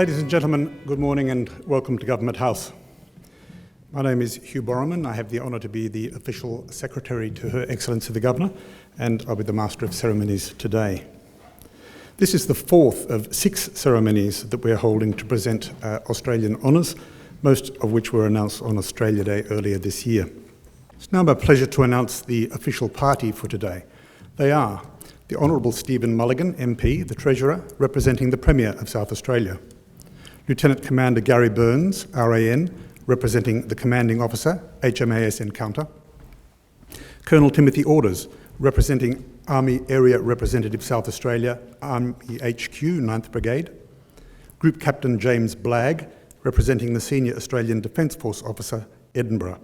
Ladies and gentlemen, good morning and welcome to Government House. My name is Hugh Borriman. I have the honour to be the official secretary to Her Excellency the Governor, and I'll be the Master of Ceremonies today. This is the fourth of 6 ceremonies that we're holding to present Australian honours, most of which were announced on Australia Day earlier this year. It's now my pleasure to announce the official party for today. They are the Honourable Stephen Mulligan, MP, the Treasurer, representing the Premier of South Australia; Lieutenant Commander Gary Burns, RAN, representing the Commanding Officer, HMAS Encounter; Colonel Timothy Orders, representing Army Area Representative South Australia, Army HQ, 9th Brigade; Group Captain James Blagg, representing the Senior Australian Defence Force Officer, Edinburgh;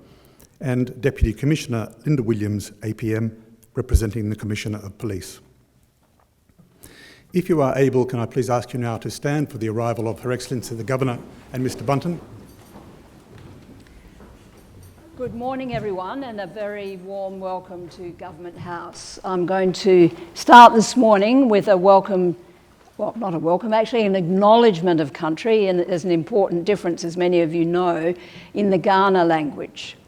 and Deputy Commissioner Linda Williams, APM, representing the Commissioner of Police. If you are able, can I please ask you now to stand for the arrival of Her Excellency the Governor and Mr Bunton. Good morning everyone, and a very warm welcome to Government House. I'm going to start this morning with a welcome, well, not a welcome, actually an acknowledgement of country, and there's an important difference, as many of you know, in the Kaurna language.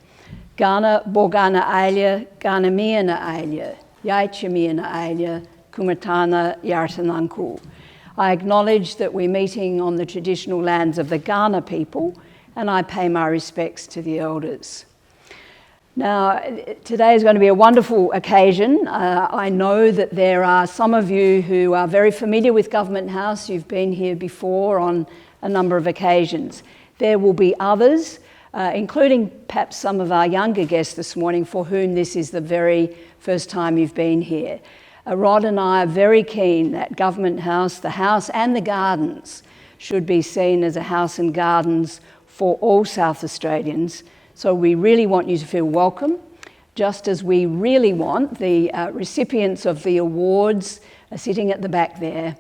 Kaurna Bogana Alia, Kaurna Miana Alia, Yaitcha Miana Alia, Kumatana Yartananku. I acknowledge that we're meeting on the traditional lands of the Kaurna people, and I pay my respects to the elders. Now, today is going to be a wonderful occasion. I know that there are some of you who are very familiar with Government House. You've been here before on a number of occasions. There will be others, including perhaps some of our younger guests this morning, for whom this is the very first time you've been here. Rod and I are very keen that Government House, the house and the gardens, should be seen as a house and gardens for all South Australians. So we really want you to feel welcome, just as we really want the recipients of the awards sitting at the back there,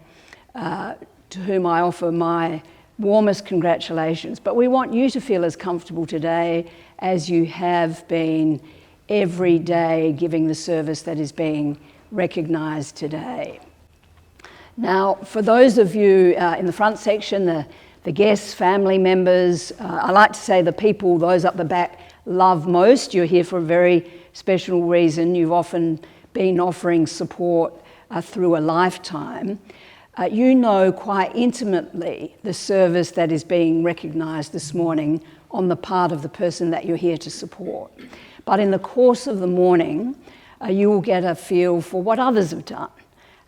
to whom I offer my warmest congratulations. But we want you to feel as comfortable today as you have been every day giving the service that is being recognised today. Now, for those of you in the front section, the guests, family members, I like to say the people those up the back love most. You're here for a very special reason. You've often been offering support through a lifetime. You know quite intimately the service that is being recognised this morning on the part of the person that you're here to support. But in the course of the morning, you will get a feel for what others have done.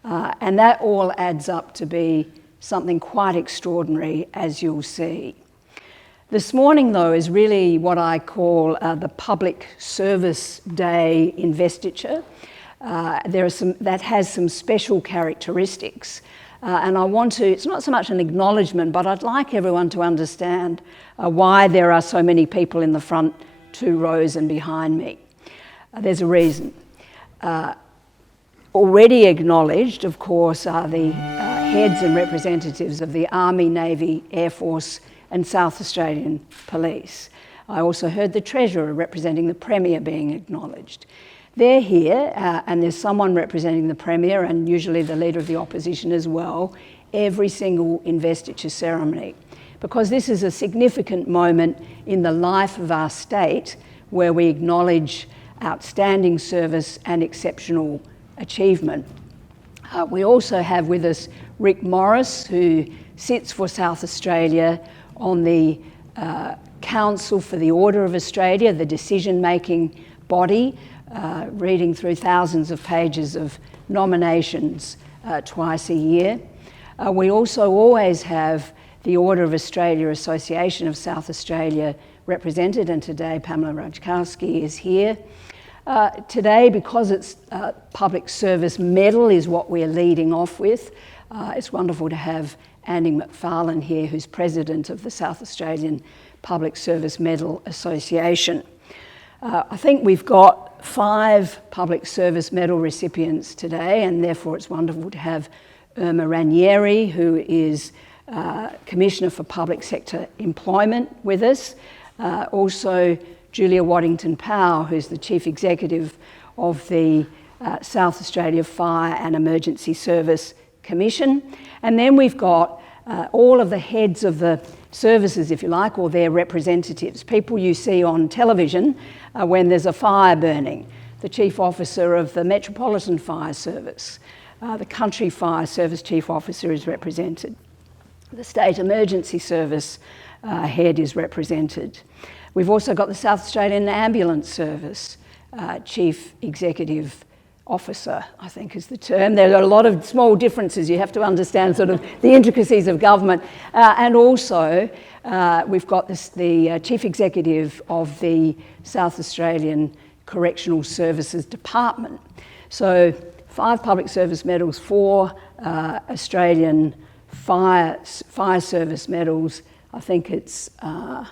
And that all adds up to be something quite extraordinary, as you'll see. This morning, though, is really what I call the Public Service Day Investiture. That has some special characteristics. And I want to, it's not so much an acknowledgement, but I'd like everyone to understand why there are so many people in the front 2 rows and behind me. There's a reason. Already acknowledged, of course, are the heads and representatives of the Army, Navy, Air Force and South Australian Police. I also heard the Treasurer representing the Premier being acknowledged. They're here, and there's someone representing the Premier and usually the Leader of the Opposition as well, every single investiture ceremony, because this is a significant moment in the life of our state where we acknowledge outstanding service and exceptional achievement. We also have with us Rick Morris, who sits for South Australia on the Council for the Order of Australia, the decision-making body, reading through thousands of pages of nominations twice a year. We also always have the Order of Australia Association of South Australia represented, and today Pamela Rajkowski is here. Today, because it's Public Service Medal is what we're leading off with, it's wonderful to have Andy McFarlane here, who's President of the South Australian Public Service Medal Association. I think we've got 5 Public Service Medal recipients today, and therefore it's wonderful to have Irma Ranieri, who is Commissioner for Public Sector Employment, with us. Also Julia Waddington-Powell, who's the Chief Executive of the South Australia Fire and Emergency Service Commission. And then we've got all of the heads of the services, if you like, or their representatives, people you see on television when there's a fire burning, the Chief Officer of the Metropolitan Fire Service, the Country Fire Service Chief Officer is represented, the State Emergency Service head is represented. We've also got the South Australian Ambulance Service Chief Executive Officer, I think is the term. There are a lot of small differences. You have to understand sort of the intricacies of government. And also, we've got the Chief Executive of the South Australian Correctional Services Department. So 5 public service medals, 4 Australian fire service medals. I think it's, now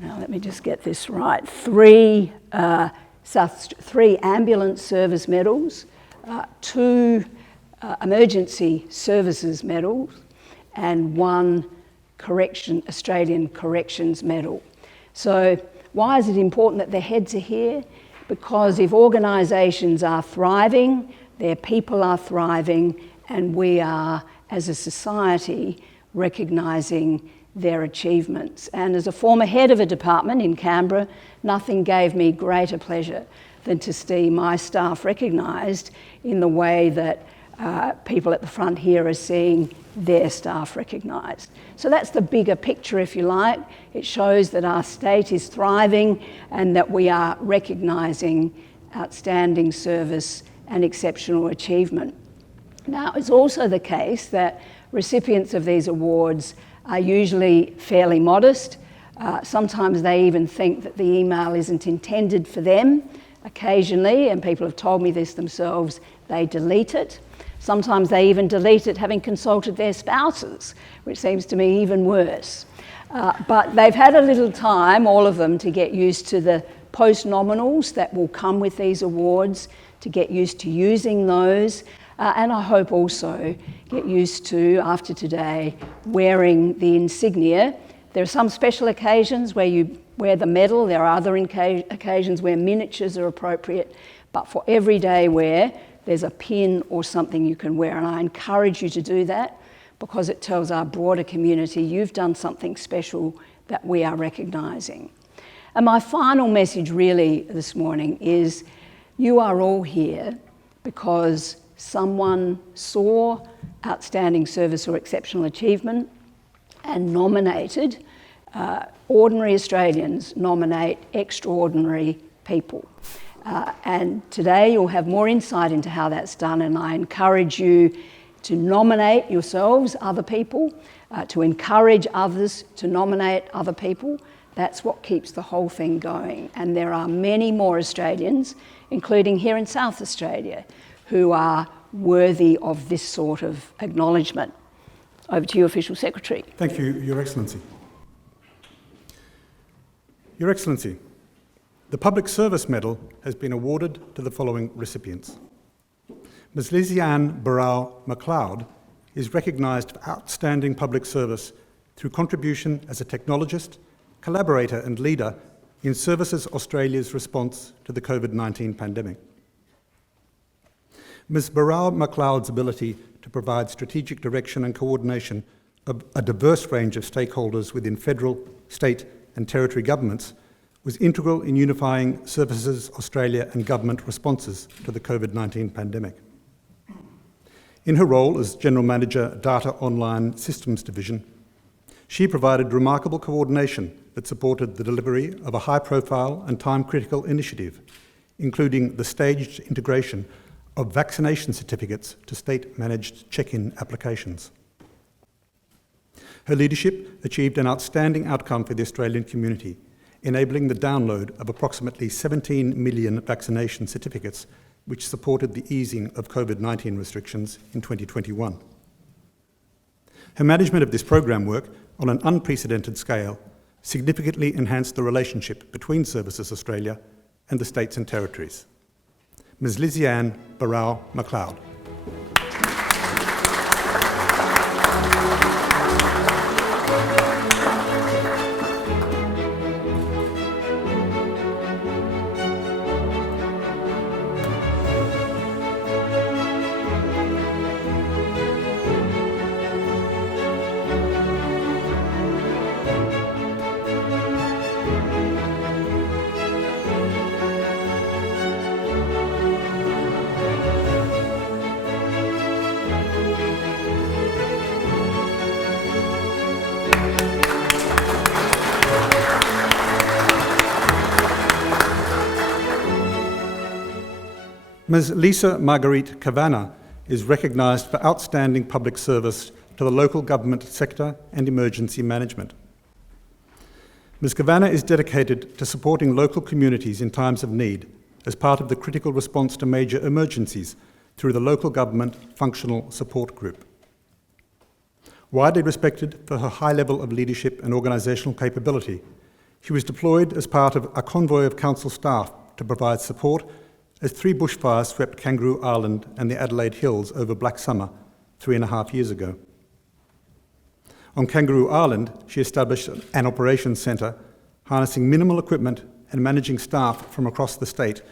let me just get this right, 3 ambulance service medals, 2 emergency services medals, and 1 Australian corrections medal. So why is it important that the heads are here? Because if organisations are thriving, their people are thriving, and we are, as a society, recognising their achievements. And as a former head of a department in Canberra, nothing gave me greater pleasure than to see my staff recognised in the way that people at the front here are seeing their staff recognised. So that's the bigger picture, if you like. It shows that our state is thriving and that we are recognising outstanding service and exceptional achievement. Now, it's also the case that recipients of these awards are usually fairly modest. Sometimes they even think that the email isn't intended for them. Occasionally, and people have told me this themselves, they delete it. Sometimes they even delete it having consulted their spouses, which seems to me even worse. But they've had a little time, all of them, to get used to the post-nominals that will come with these awards, to get used to using those, and I hope also get used to, after today, wearing the insignia. There are some special occasions where you wear the medal. There are other occasions where miniatures are appropriate. But for everyday wear, there's a pin or something you can wear. And I encourage you to do that because it tells our broader community you've done something special that we are recognising. And my final message really this morning is you are all here because someone saw outstanding service or exceptional achievement and nominated. Ordinary Australians nominate extraordinary people. And today you'll have more insight into how that's done, and I encourage you to nominate yourselves, other people, to encourage others to nominate other people. That's what keeps the whole thing going. And there are many more Australians, including here in South Australia, who are worthy of this sort of acknowledgement. Over to you, Official Secretary. Thank you, Your Excellency. Your Excellency, the Public Service Medal has been awarded to the following recipients. Ms. Lizzie-Anne Burrell-McLeod is recognised for outstanding public service through contribution as a technologist, collaborator and leader in Services Australia's response to the COVID-19 pandemic. Ms. Burrell-McLeod's ability to provide strategic direction and coordination of a diverse range of stakeholders within federal, state and territory governments was integral in unifying Services Australia and government responses to the COVID-19 pandemic. In her role as General Manager, Data Online Systems Division, she provided remarkable coordination that supported the delivery of a high-profile and time-critical initiative, including the staged integration of vaccination certificates to state-managed check-in applications. Her leadership achieved an outstanding outcome for the Australian community, enabling the download of approximately 17 million vaccination certificates, which supported the easing of COVID-19 restrictions in 2021. Her management of this program work on an unprecedented scale significantly enhanced the relationship between Services Australia and the states and territories. Ms. Lizzie-Anne Burrell-McLeod. Ms. Lisa Marguerite Kavanagh is recognised for outstanding public service to the local government sector and emergency management. Ms. Kavanagh is dedicated to supporting local communities in times of need as part of the critical response to major emergencies through the Local Government Functional Support Group. Widely respected for her high level of leadership and organisational capability, she was deployed as part of a convoy of council staff to provide support as 3 bushfires swept Kangaroo Island and the Adelaide Hills over Black Summer 3.5 years ago. On Kangaroo Island, she established an operations centre, harnessing minimal equipment and managing staff from across the state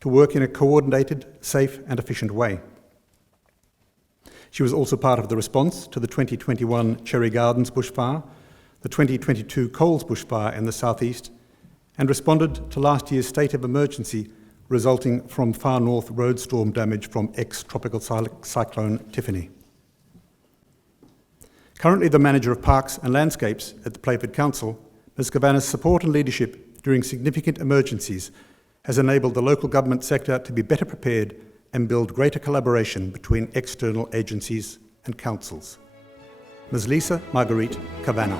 to work in a coordinated, safe and efficient way. She was also part of the response to the 2021 Cherry Gardens bushfire, the 2022 Coles bushfire in the southeast, and responded to last year's state of emergency resulting from far north road storm damage from ex-tropical cyclone Tiffany. Currently the Manager of Parks and Landscapes at the Playford Council, Ms. Kavanagh's support and leadership during significant emergencies has enabled the local government sector to be better prepared and build greater collaboration between external agencies and councils. Ms. Lisa Marguerite Kavanagh.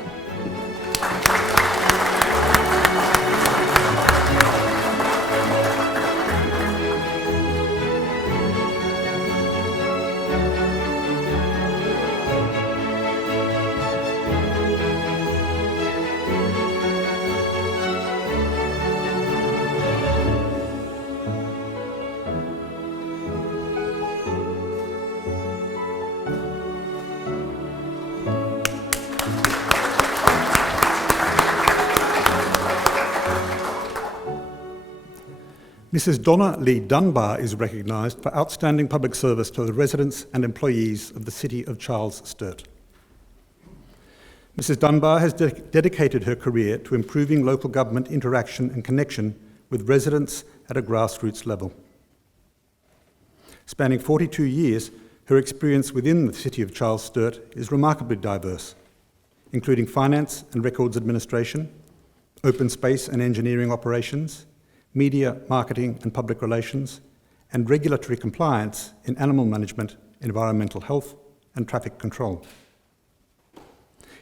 Mrs. Donna Lee Dunbar is recognised for outstanding public service to the residents and employees of the City of Charles Sturt. Mrs. Dunbar has dedicated her career to improving local government interaction and connection with residents at a grassroots level. Spanning 42 years, her experience within the City of Charles Sturt is remarkably diverse, including finance and records administration, open space and engineering operations, media, marketing and public relations, and regulatory compliance in animal management, environmental health, and traffic control.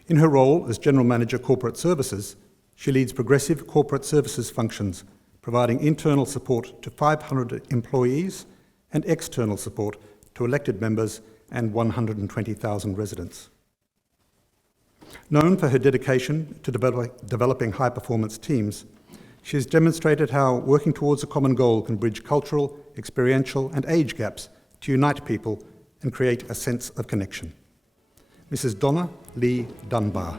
In her role as General Manager Corporate Services, she leads progressive corporate services functions, providing internal support to 500 employees and external support to elected members and 120,000 residents. Known for her dedication to developing high-performance teams, she has demonstrated how working towards a common goal can bridge cultural, experiential, and age gaps to unite people and create a sense of connection. Mrs. Donna Lee Dunbar.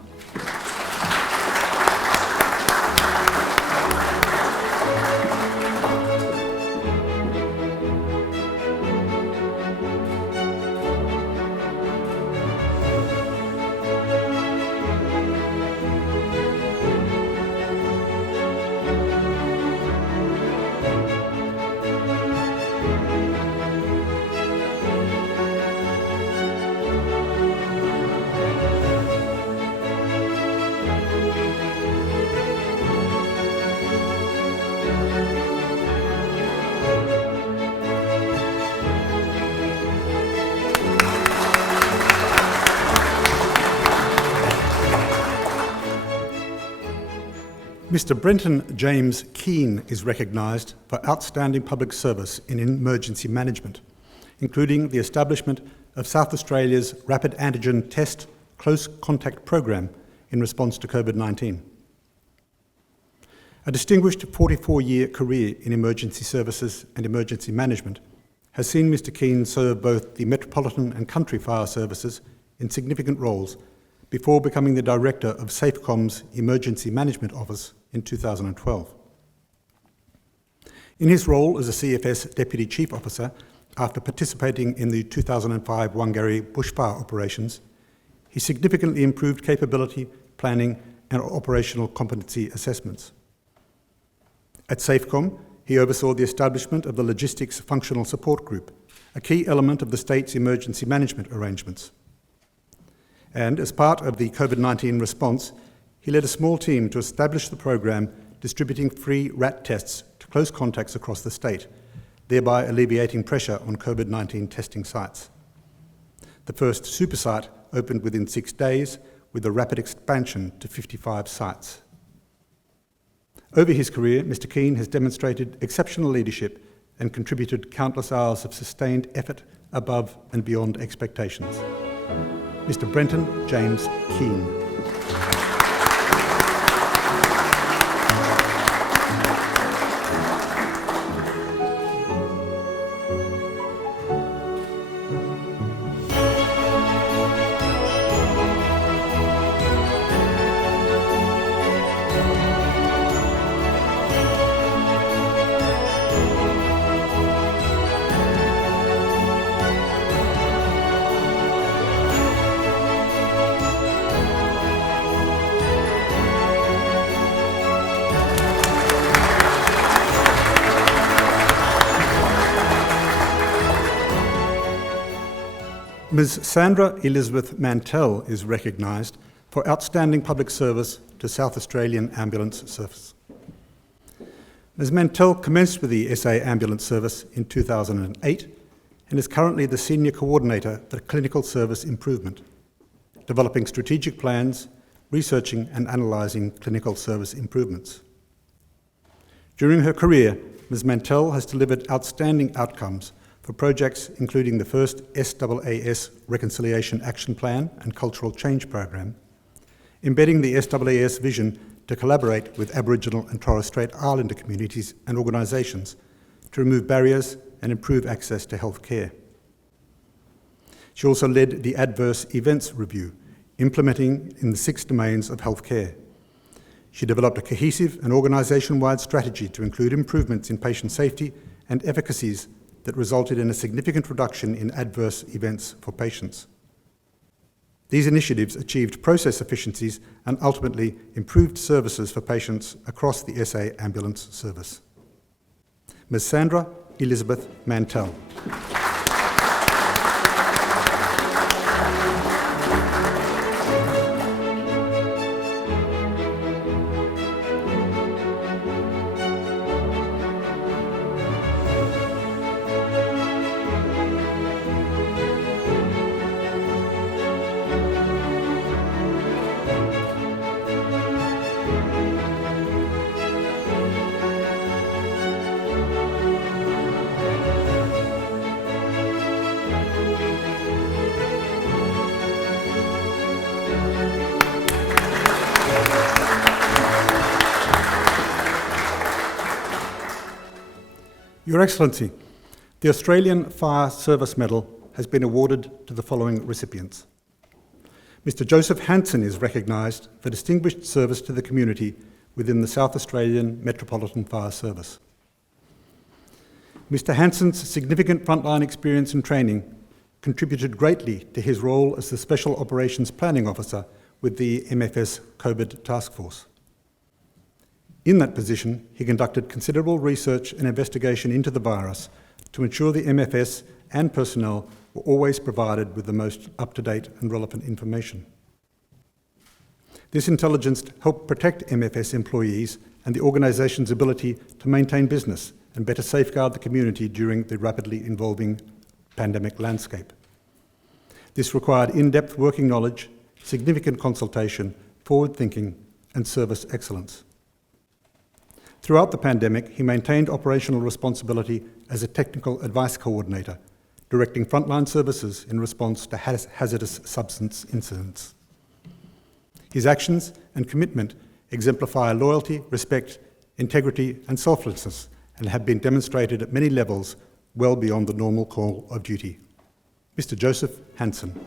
Mr. Brenton James Keane is recognised for outstanding public service in emergency management, including the establishment of South Australia's Rapid Antigen Test Close Contact Program in response to COVID-19. A distinguished 44-year career in emergency services and emergency management has seen Mr. Keane serve both the Metropolitan and Country Fire Services in significant roles before becoming the Director of SAFECOM's Emergency Management Office in 2012. In his role as a CFS Deputy Chief Officer, after participating in the 2005 Whangarei bushfire operations, he significantly improved capability, planning and operational competency assessments. At SAFECOM, he oversaw the establishment of the Logistics Functional Support Group, a key element of the state's emergency management arrangements. And as part of the COVID-19 response, he led a small team to establish the program distributing free rat tests to close contacts across the state, thereby alleviating pressure on COVID-19 testing sites. The first super site opened within 6 days, with a rapid expansion to 55 sites. Over his career, Mr. Keane has demonstrated exceptional leadership and contributed countless hours of sustained effort above and beyond expectations. Mr. Brenton James Keane. Ms. Sandra Elizabeth Mantell is recognised for outstanding public service to South Australian Ambulance Service. Ms. Mantell commenced with the SA Ambulance Service in 2008 and is currently the Senior Coordinator for Clinical Service Improvement, developing strategic plans, researching and analysing clinical service improvements. During her career, Ms. Mantell has delivered outstanding outcomes for projects including the first SAAS Reconciliation Action Plan and Cultural Change Program, embedding the SAAS vision to collaborate with Aboriginal and Torres Strait Islander communities and organisations to remove barriers and improve access to health care. She also led the Adverse Events Review, implementing in the 6 domains of healthcare. She developed a cohesive and organisation-wide strategy to include improvements in patient safety and efficacies that resulted in a significant reduction in adverse events for patients. These initiatives achieved process efficiencies and ultimately improved services for patients across the SA Ambulance Service. Ms. Sandra Elizabeth Mantell. Your Excellency, the Australian Fire Service Medal has been awarded to the following recipients. Mr. Joseph Hanson is recognised for distinguished service to the community within the South Australian Metropolitan Fire Service. Mr. Hanson's significant frontline experience and training contributed greatly to his role as the Special Operations Planning Officer with the MFS COVID Task Force. In that position, he conducted considerable research and investigation into the virus to ensure the MFS and personnel were always provided with the most up-to-date and relevant information. This intelligence helped protect MFS employees and the organisation's ability to maintain business and better safeguard the community during the rapidly evolving pandemic landscape. This required in-depth working knowledge, significant consultation, forward-thinking, and service excellence. Throughout the pandemic, he maintained operational responsibility as a technical advice coordinator, directing frontline services in response to hazardous substance incidents. His actions and commitment exemplify loyalty, respect, integrity, and selflessness, and have been demonstrated at many levels well beyond the normal call of duty. Mr. Joseph Hanson.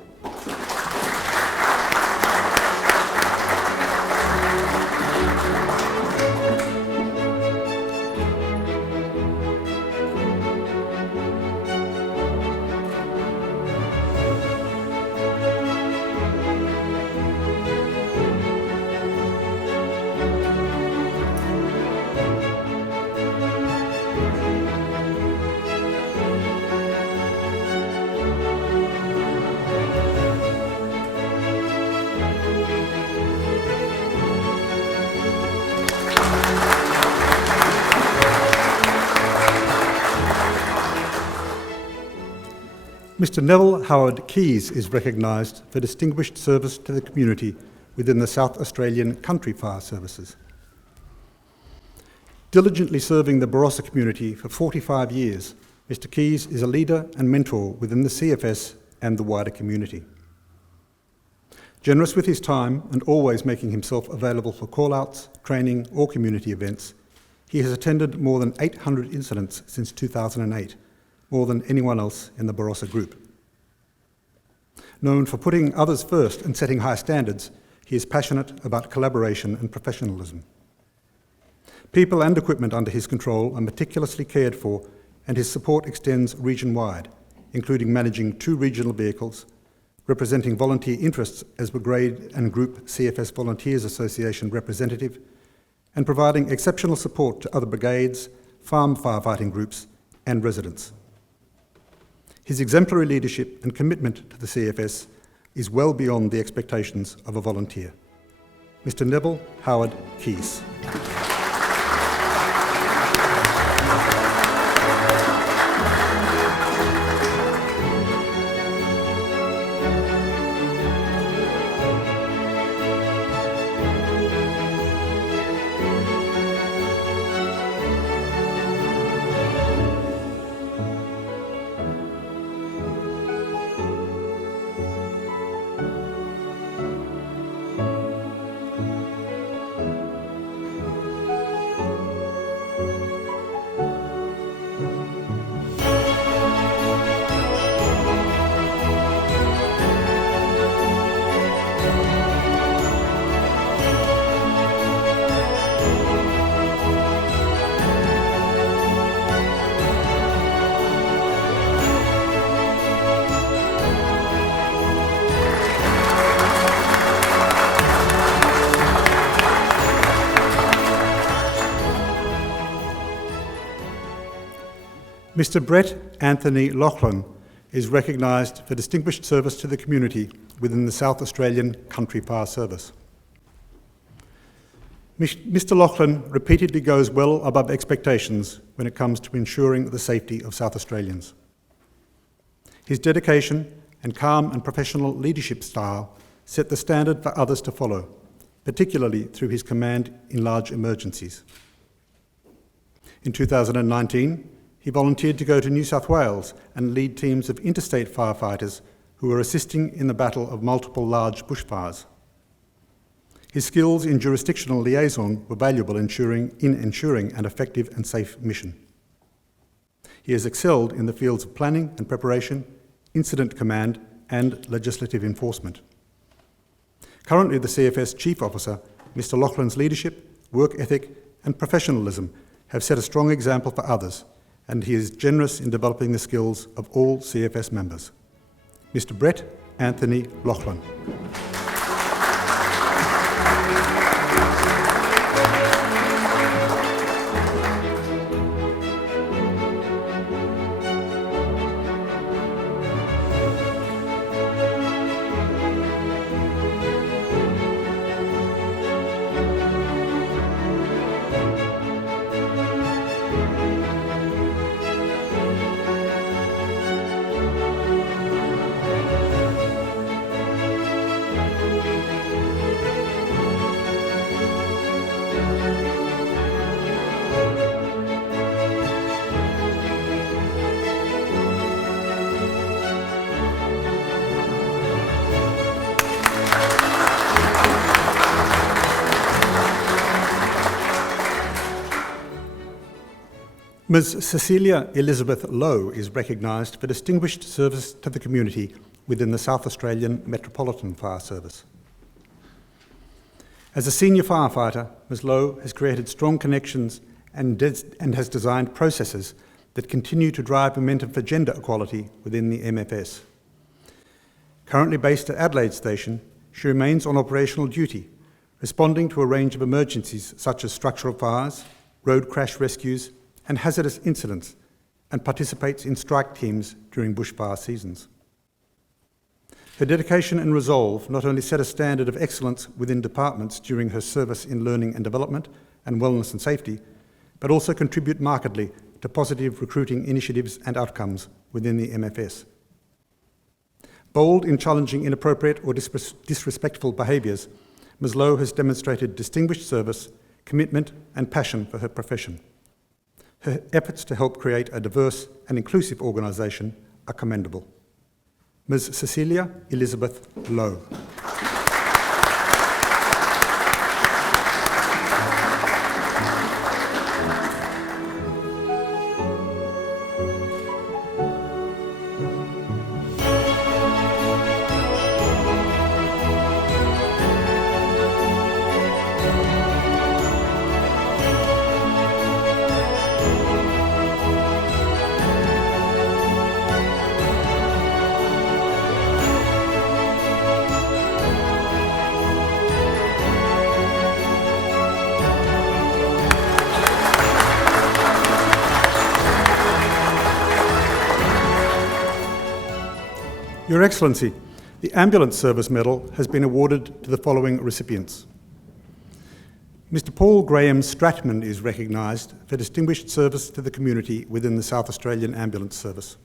Mr. Neville Howard Keys is recognised for distinguished service to the community within the South Australian Country Fire Services. Diligently serving the Barossa community for 45 years, Mr. Keys is a leader and mentor within the CFS and the wider community. Generous with his time and always making himself available for call-outs, training or community events, he has attended more than 800 incidents since 2008, more than anyone else in the Barossa group. Known for putting others first and setting high standards, he is passionate about collaboration and professionalism. People and equipment under his control are meticulously cared for, and his support extends region-wide, including managing 2 regional vehicles, representing volunteer interests as Brigade and Group CFS Volunteers Association representative, and providing exceptional support to other brigades, farm firefighting groups, and residents. His exemplary leadership and commitment to the CFS is well beyond the expectations of a volunteer. Mr. Neville Howard Keys. Mr. Brett Anthony Lachlan is recognised for distinguished service to the community within the South Australian Country Fire Service. Mr. Lachlan repeatedly goes well above expectations when it comes to ensuring the safety of South Australians. His dedication and calm and professional leadership style set the standard for others to follow, particularly through his command in large emergencies. In 2019, he volunteered to go to New South Wales and lead teams of interstate firefighters who were assisting in the battle of multiple large bushfires. His skills in jurisdictional liaison were valuable in ensuring an effective and safe mission. He has excelled in the fields of planning and preparation, incident command, and legislative enforcement. Currently the CFS Chief Officer, Mr. Lachlan's leadership, work ethic, and professionalism have set a strong example for others, and he is generous in developing the skills of all CFS members. Mr. Brett Anthony Lachlan. Ms. Cecilia Elizabeth Lowe is recognised for distinguished service to the community within the South Australian Metropolitan Fire Service. As a senior firefighter, Ms. Lowe has created strong connections and has designed processes that continue to drive momentum for gender equality within the MFS. Currently based at Adelaide Station, she remains on operational duty, responding to a range of emergencies such as structural fires, road crash rescues, and hazardous incidents, and participates in strike teams during bushfire seasons. Her dedication and resolve not only set a standard of excellence within departments during her service in learning and development and wellness and safety, but also contribute markedly to positive recruiting initiatives and outcomes within the MFS. Bold in challenging inappropriate or disrespectful behaviours, Ms Lowe has demonstrated distinguished service, commitment and passion for her profession. Her efforts to help create a diverse and inclusive organisation are commendable. Ms Cecilia Elizabeth Lowe. Your Excellency, the Ambulance Service Medal has been awarded to the following recipients. Mr Paul Graham Stratman is recognised for distinguished service to the community within the South Australian Ambulance Service.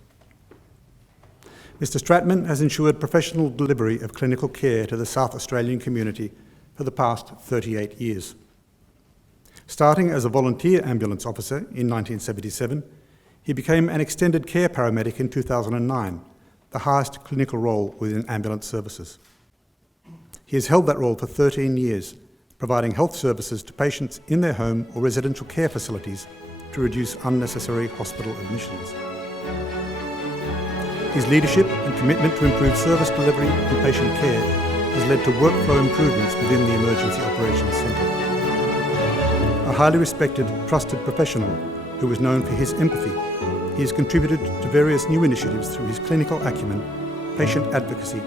Mr Stratman has ensured professional delivery of clinical care to the South Australian community for the past 38 years. Starting as a volunteer ambulance officer in 1977, he became an extended care paramedic in 2009, the highest clinical role within ambulance services. He has held that role for 13 years, providing health services to patients in their home or residential care facilities to reduce unnecessary hospital admissions. His leadership and commitment to improve service delivery and patient care has led to workflow improvements within the Emergency Operations Centre. A highly respected, trusted professional who is known for his empathy, he has contributed to various new initiatives through his clinical acumen, patient advocacy,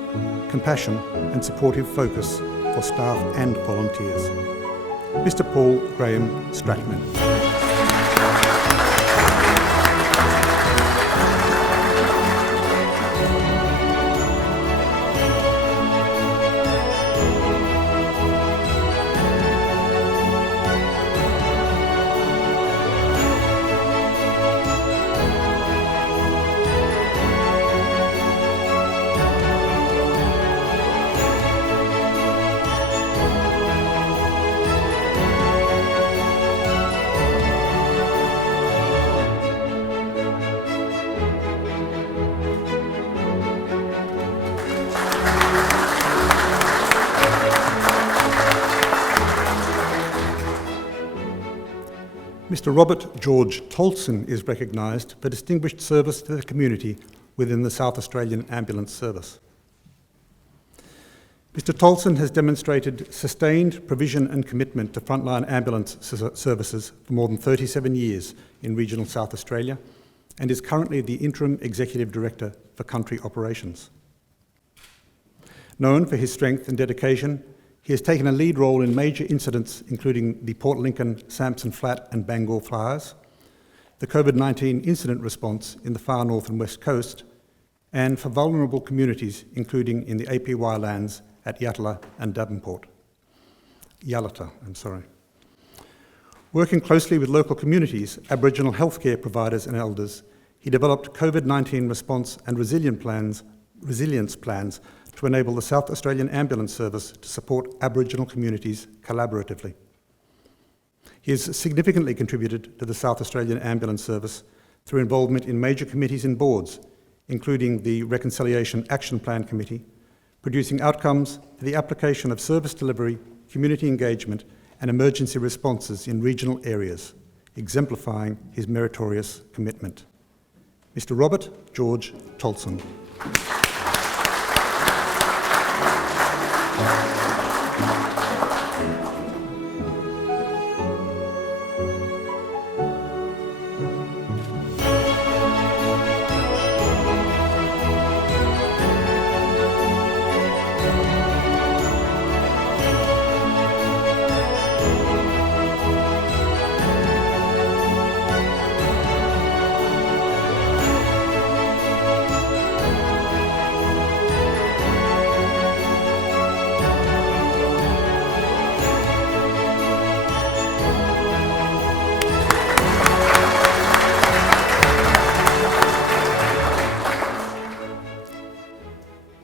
compassion and supportive focus for staff and volunteers. Mr Paul Graham Stratman. Mr Robert George Tolson is recognised for distinguished service to the community within the South Australian Ambulance Service. Mr Tolson has demonstrated sustained provision and commitment to frontline ambulance services for more than 37 years in regional South Australia and is currently the Interim Executive Director for Country Operations. Known for his strength and dedication, he has taken a lead role in major incidents including the Port Lincoln, Sampson Flat and Bangor fires, the COVID-19 incident response in the far north and west coast, and for vulnerable communities including in the APY lands at Yalata and Devonport. Working closely with local communities, Aboriginal healthcare providers and elders, he developed COVID-19 response and resilience plans to enable the South Australian Ambulance Service to support Aboriginal communities collaboratively. He has significantly contributed to the South Australian Ambulance Service through involvement in major committees and boards, including the Reconciliation Action Plan Committee, producing outcomes for the application of service delivery, community engagement and emergency responses in regional areas, exemplifying his meritorious commitment. Mr Robert George Tolson.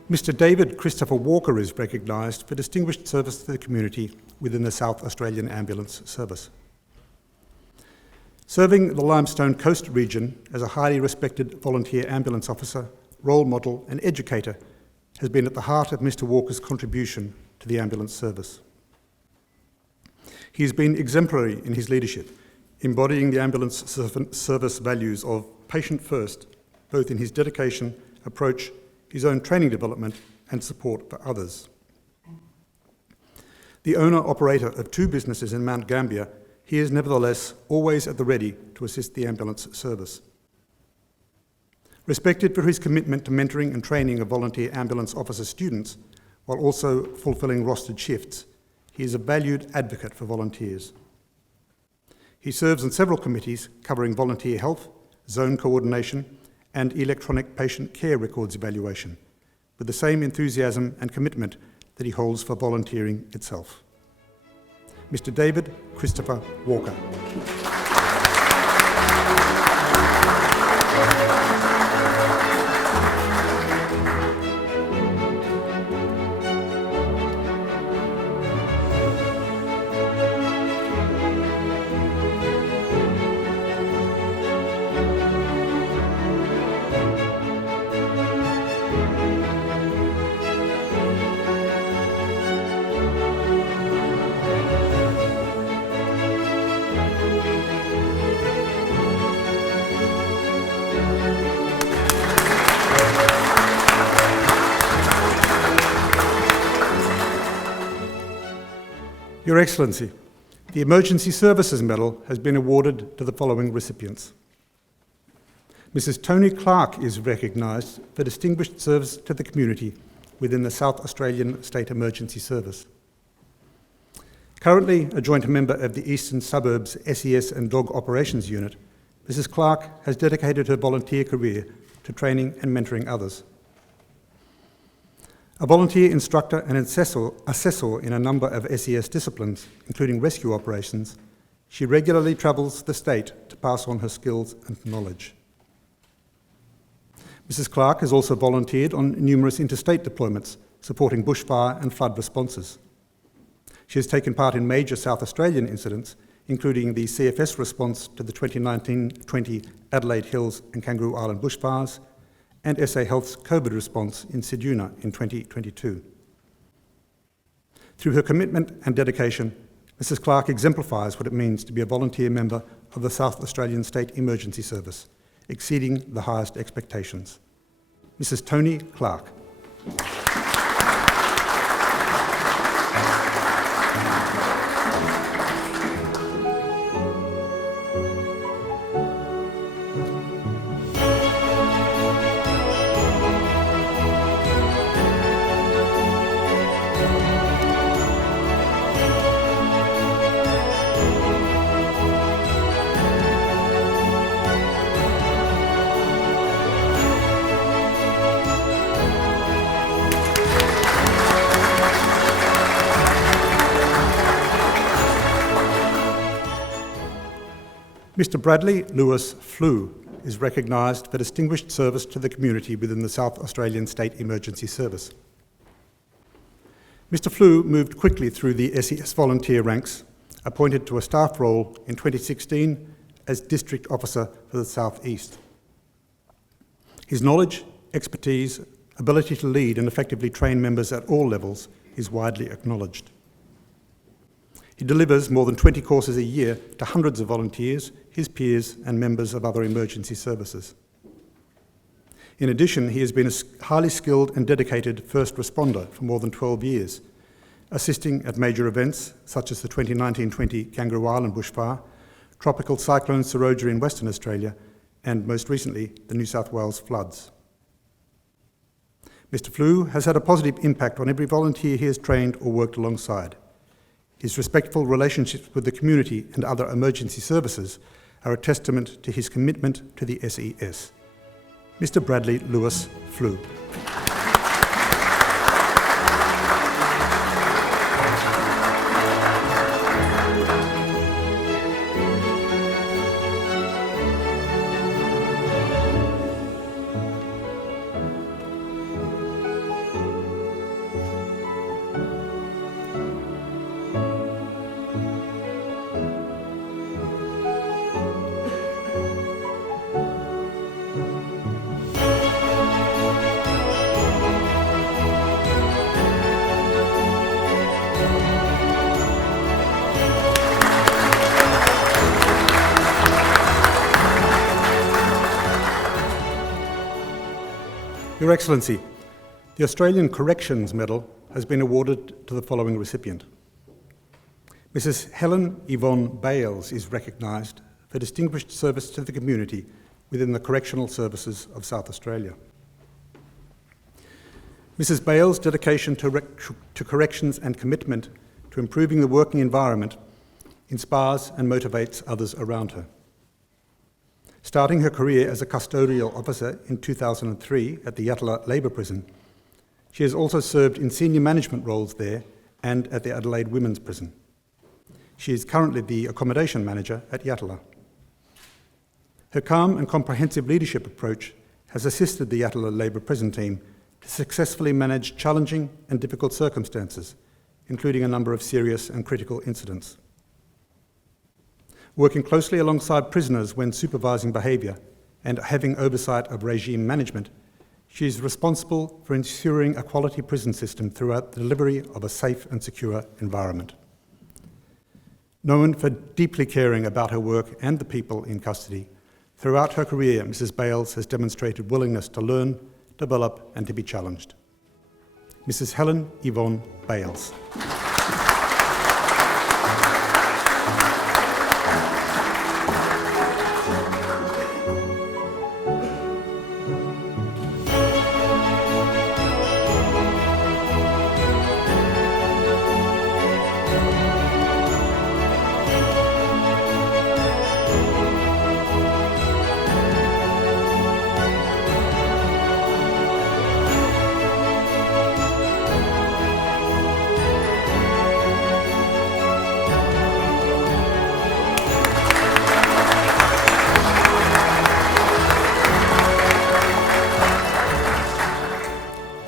Mr. David Christopher Walker is recognised for distinguished service to the community within the South Australian Ambulance Service. Serving the Limestone Coast region as a highly respected volunteer ambulance officer, role model and educator has been at the heart of Mr. Walker's contribution to the ambulance service. He has been exemplary in his leadership, embodying the ambulance service values of patient first, both in his dedication, approach, his own training development and support for others. The owner-operator of 2 businesses in Mount Gambier, he is nevertheless always at the ready to assist the ambulance service. Respected for his commitment to mentoring and training of volunteer ambulance officer students, while also fulfilling rostered shifts, he is a valued advocate for volunteers. He serves on several committees covering volunteer health, zone coordination, and electronic patient care records evaluation, with the same enthusiasm and commitment that he holds for volunteering itself. Mr. David Christopher Walker. Your Excellency, the Emergency Services Medal has been awarded to the following recipients. Mrs. Tony Clark is recognised for distinguished service to the community within the South Australian State Emergency Service. Currently a joint member of the Eastern Suburbs SES and Dog Operations Unit, Mrs. Clark has dedicated her volunteer career to training and mentoring others. A volunteer instructor and assessor in a number of SES disciplines, including rescue operations, she regularly travels the state to pass on her skills and knowledge. Mrs. Clark has also volunteered on numerous interstate deployments, supporting bushfire and flood responses. She has taken part in major South Australian incidents, including the CFS response to the 2019-20 Adelaide Hills and Kangaroo Island bushfires, and SA Health's COVID response in Ceduna in 2022. Through her commitment and dedication, Mrs. Clark exemplifies what it means to be a volunteer member of the South Australian State Emergency Service, exceeding the highest expectations. Mrs. Tony Clark. Mr. Bradley Lewis Flew is recognised for distinguished service to the community within the South Australian State Emergency Service. Mr. Flew moved quickly through the SES volunteer ranks, appointed to a staff role in 2016 as District Officer for the South East. His knowledge, expertise, ability to lead and effectively train members at all levels is widely acknowledged. He delivers more than 20 courses a year to hundreds of volunteers, his peers and members of other emergency services. In addition, he has been a highly skilled and dedicated first responder for more than 12 years, assisting at major events such as the 2019-20 Kangaroo Island bushfire, Tropical Cyclone Seroja in Western Australia, and most recently, the New South Wales floods. Mr. Flew has had a positive impact on every volunteer he has trained or worked alongside. His respectful relationships with the community and other emergency services are a testament to his commitment to the SES. Mr. Bradley Lewis Flew. Your Excellency, the Australian Corrections Medal has been awarded to the following recipient. Mrs. Helen Yvonne Bales is recognised for distinguished service to the community within the Correctional Services of South Australia. Mrs. Bales' dedication to corrections and commitment to improving the working environment inspires and motivates others around her. Starting her career as a custodial officer in 2003 at the Adelaide Labour Prison, she has also served in senior management roles there and at the Adelaide Women's Prison. She is currently the accommodation manager at Yatala. Her calm and comprehensive leadership approach has assisted the Yatala Labour Prison team to successfully manage challenging and difficult circumstances, including a number of serious and critical incidents. Working closely alongside prisoners when supervising behaviour and having oversight of regime management, she is responsible for ensuring a quality prison system throughout the delivery of a safe and secure environment. Known for deeply caring about her work and the people in custody, throughout her career, Mrs. Bales has demonstrated willingness to learn, develop and to be challenged. Mrs. Helen Yvonne Bales.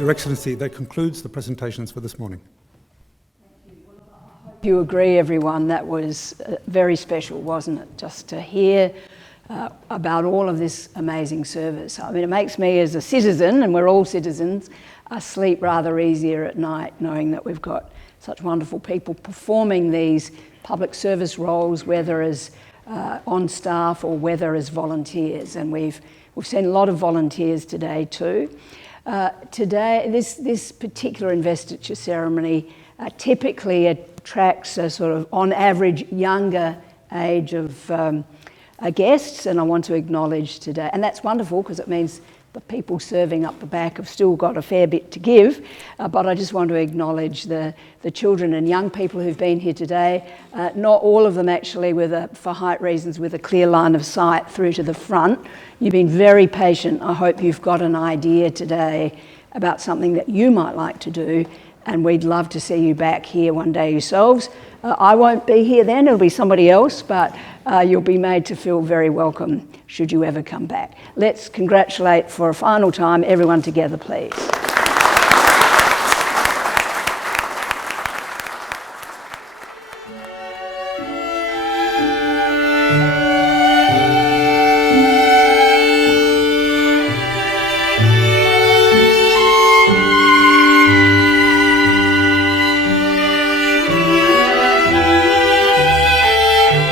Your Excellency, that concludes the presentations for this morning. You agree, everyone, that was very special, wasn't it? Just to hear about all of this amazing service. I mean, it makes me as a citizen, and we're all citizens, sleep rather easier at night knowing that we've got such wonderful people performing these public service roles, whether as on staff or whether as volunteers. And we've seen a lot of volunteers today too. Today, this particular investiture ceremony typically attracts a sort of, on average, younger age of guests, and I want to acknowledge today, and that's wonderful because it means the people serving up the back have still got a fair bit to give, but I just want to acknowledge the children and young people who've been here today, not all of them actually for height reasons with a clear line of sight through to the front. You've been very patient. I hope you've got an idea today about something that you might like to do, and we'd love to see you back here one day yourselves. I won't be here then, it'll be somebody else, but you'll be made to feel very welcome should you ever come back. Let's congratulate for a final time everyone together, please.